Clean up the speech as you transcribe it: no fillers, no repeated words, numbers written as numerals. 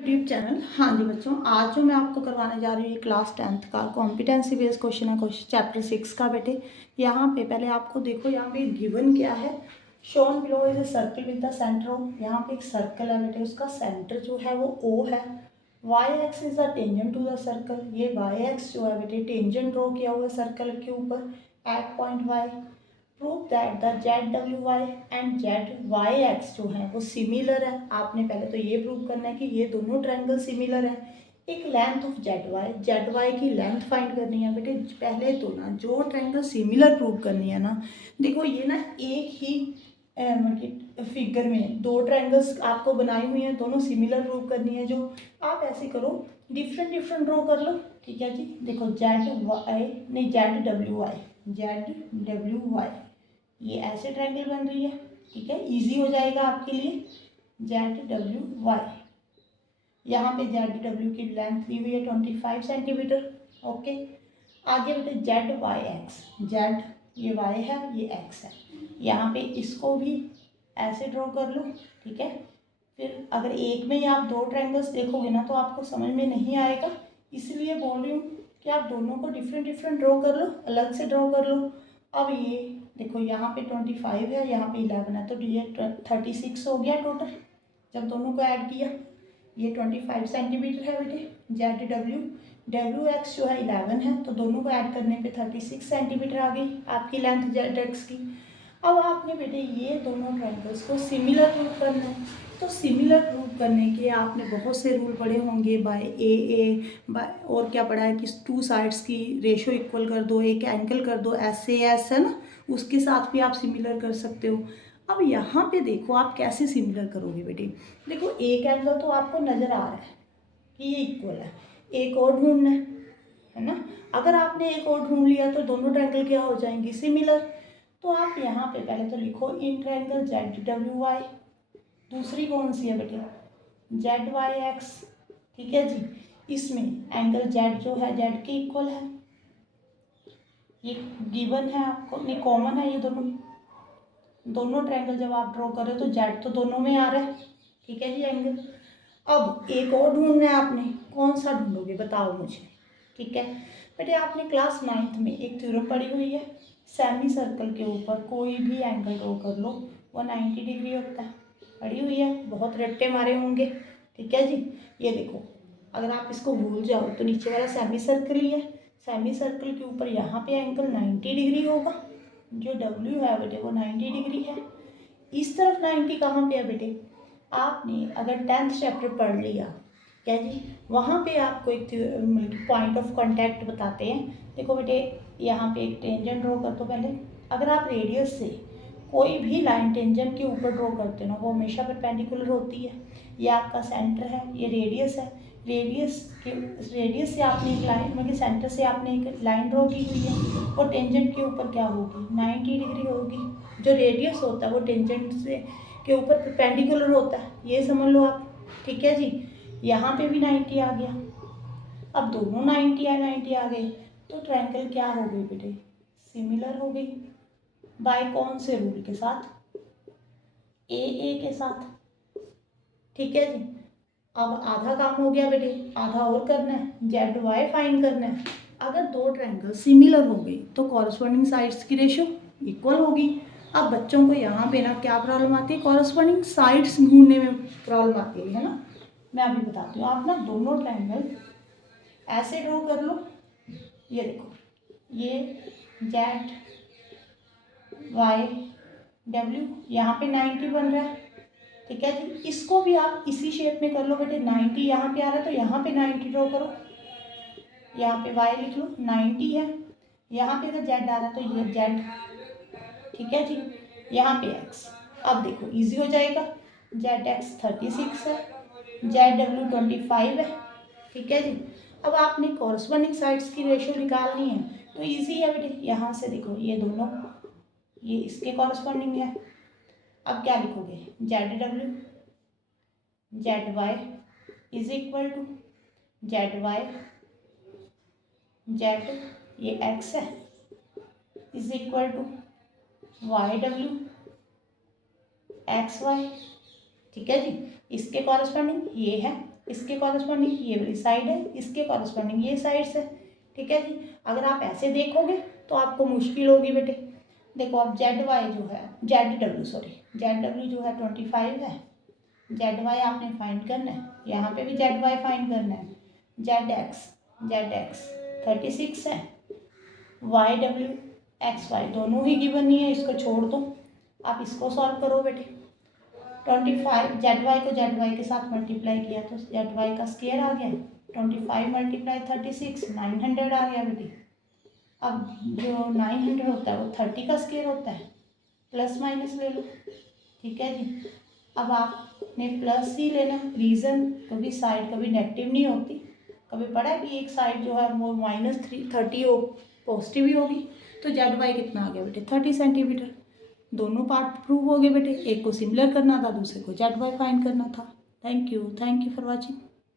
YouTube channel. हाँ जी बच्चों, आज जो मैं आपको करवाने जा रही हूँ ये क्लास 10th का कॉम्पिटेंसी बेस्ड क्वेश्चन है, क्वेश्चन चैप्टर 6 का बेटे। यहाँ पे पहले आपको देखो, यहाँ पे गिवन क्या है, shown below is a circle with the centre of. यहाँ पे एक सर्कल है बेटे, उसका सेंटर जो है वो ओ है। Y X is the tangent to the circle. ये वाई एक्स जो है बेटे टेंजेंट ड्रॉ किया हुआ है सर्कल के ऊपर at point Y. Prove that the Z W Y and Z Y X जो है वो सिमिलर है। आपने पहले तो ये प्रूव करना है कि ये दोनों ट्रायंगल सिमिलर है। एक लेंथ ऑफ जेड वाई की लेंथ फाइंड करनी है बेटे। पहले तो ना जो ट्रायंगल सिमिलर प्रूव करनी है ना, देखो ये ना एक ही मतलब फिगर में दो ट्रायंगल्स आपको बनाई हुई हैं, दोनों सिमिलर प्रूव करनी है। जो आप ऐसे करो, डिफरेंट डिफरेंट ड्रॉ कर लो। ठीक है जी, देखो जेड वाई नहीं जेड डब्ल्यू वाई, ये ऐसे ट्रायंगल बन रही है। ठीक है, इजी हो जाएगा आपके लिए। जेड डब्ल्यू वाई, यहाँ पे जेड डब्ल्यू की लेंथ दी हुई है 25 सेंटीमीटर। ओके, आगे बेटे जेड वाई एक्स, जेड ये वाई है ये एक्स है, यहाँ पे इसको भी ऐसे ड्रॉ कर लो। ठीक है, फिर अगर एक में ही आप दो ट्रायंगल्स देखोगे ना तो आपको समझ में नहीं आएगा, इसलिए बोल रही हूँ कि आप दोनों को डिफरेंट डिफरेंट ड्रॉ कर लो, अलग से ड्रॉ कर लो। अब ये देखो, यहाँ पे 25 है, यहाँ पे 11 है, तो ये 36 हो गया टोटल जब दोनों को ऐड किया। ये 25 सेंटीमीटर है बेटे जेड डब्ल्यू एक्स जो है 11 है, तो दोनों को ऐड करने पे 36 सेंटीमीटर आ गई आपकी लेंथ जेड एक्स की। अब आपने बेटे ये दोनों ट्रायंगल्स को सिमिलर प्रूव करना है। तो सिमिलर प्रूव करने के आपने बहुत से रूल पढ़े होंगे, बाय बाय और क्या पढ़ा है कि टू साइड्स की रेशो इक्वल कर दो, एक एंगल कर दो एस है ना, उसके साथ भी आप सिमिलर कर सकते हो। अब यहाँ पे देखो आप कैसे सिमिलर करोगे बेटे। देखो एक एंगल तो आपको नज़र आ रहा है कि ये इक्वल है, एक और ढूंढना है ना। अगर आपने एक और ढूंढ लिया तो दोनों ट्रायंगल क्या हो जाएंगे, सिमिलर। तो आप यहाँ पे पहले तो लिखो in triangle Z W Y, दूसरी कौन सी है बेटे जेड वाई एक्स। ठीक है जी, इसमें एंगल जेड जो है जेड के इक्वल है, ये गिवन है आपको, नहीं कॉमन है, ये दोनों ट्रायंगल जब आप ड्रॉ करें तो जेड तो दोनों में आ रहा है। ठीक है जी एंगल। अब एक और ढूंढना है आपने, कौन सा ढूंढोगे बताओ मुझे। ठीक है बेटे, आपने क्लास 9th में एक थ्योरम पढ़ी हुई है, सेमी सर्कल के ऊपर कोई भी एंगल ड्रॉ कर लो वो 90 डिग्री होता है। पढ़ी हुई है, बहुत रट्टे मारे होंगे। ठीक है जी, ये देखो अगर आप इसको भूल जाओ तो नीचे वाला सेमी सर्कल ही है, सेमी सर्कल के ऊपर यहाँ पे एंगल 90 डिग्री होगा, जो डब्ल्यू है बेटे वो 90 डिग्री है। इस तरफ 90 कहाँ पे है बेटे, आपने अगर 10th चैप्टर पढ़ लिया क्या जी, वहाँ पे आपको एक मतलब पॉइंट ऑफ कांटेक्ट बताते हैं। देखो बेटे यहाँ पे एक टेंजेंट ड्रॉ कर दो पहले। अगर आप रेडियस से कोई भी लाइन टेंजेंट के ऊपर ड्रॉ करते हो ना वो हमेशा परपेंडिकुलर होती है। ये आपका सेंटर है, ये रेडियस है, रेडियस से आपने एक लाइन मतलब सेंटर से आपने एक लाइन ड्रॉ की हुई है, वो टेंजेंट के ऊपर क्या होगी 90 डिग्री होगी। जो रेडियस होता है वो टेंजेंट से के ऊपर परपेंडिकुलर होता है, ये समझ लो आप। ठीक है जी, यहाँ पे भी 90 आ गया। अब दोनों 90 आ गए तो ट्रायंगल क्या हो गई बेटे, सिमिलर हो गई। बाय कौन से रूल के साथ, ए के साथ। ठीक है जी, अब आधा काम हो गया बेटे, आधा और करना है, जेड वाई फाइंड करना है। अगर दो ट्रायंगल सिमिलर हो गई तो कॉरस्पॉन्डिंग साइड्स की रेशो इक्वल होगी। अब बच्चों को यहाँ पे ना क्या प्रॉब्लम आती है, कॉरस्पॉन्डिंग साइड्स ढूंढने में प्रॉब्लम आती है ना। मैं अभी बताती हूँ, आप ना दोनों ट्रायंगल ऐसे ड्रॉ कर लो। ये देखो, ये जेड वाई डब्ल्यू, यहाँ पे 90 बन रहा है। ठीक है जी, इसको भी आप इसी शेप में कर लो बेटे, 90 यहाँ पे आ रहा है तो यहाँ पे 90 ड्रॉ करो, यहाँ पे y लिख लो 90 है, यहाँ पे अगर z आ रहा है तो ये z। ठीक है जी, यहाँ पे x। अब देखो इजी हो जाएगा, जेड एक्स 36 है, जेड डब्ल्यू 25 है। ठीक है जी, अब आपने कॉरस्पॉन्डिंग साइड्स की रेशो निकालनी है तो इजी है बेटे, यहाँ से देखो ये दोनों ये इसके कॉरस्पॉन्डिंग है। अब क्या लिखोगे, Z W Z Y is equal to Z Y Z ये एक्स है is equal to Y W X Y ठीक है जी। इसके कॉरस्पॉन्डिंग ये है, इसके कॉरस्पॉन्डिंग ये वाली साइड है, इसके कॉरस्पॉन्डिंग ये साइड्स है। ठीक है जी। अगर आप ऐसे देखोगे तो आपको मुश्किल होगी बेटे। देखो अब जेड वाई जो है, जेड डब्ल्यू जो है 25 है। जेड वाई आपने फाइंड करना है, यहाँ पे भी जेड वाई फाइंड करना है। जेड एक्स 36 है। वाई डब्ल्यू एक्स वाई दोनों ही गिवन नहीं है, इसको छोड़ दो। आप इसको सॉल्व करो बेटे। 25 जेड वाई को जेड वाई के साथ मल्टीप्लाई किया तो जेड वाई का स्क्वायर आ गया। 25 मल्टीप्लाई 36 900 आ गया बेटे। अब जो 900 होता है वो 30 का स्क्वायर होता है, प्लस माइनस ले लो। ठीक है जी। अब आपने प्लस ही लेना, रीज़न क्योंकि साइड कभी नेगेटिव नहीं होती। कभी पढ़ा है कि एक साइड जो है वो -30 हो, पॉजिटिव ही होगी। तो जेड वाई कितना आ गया बेटे 30 सेंटीमीटर। दोनों पार्ट प्रूव हो गए बेटे, एक को सिमिलर करना था, दूसरे को जेड वाई फाइंड करना था। Thank you for watching.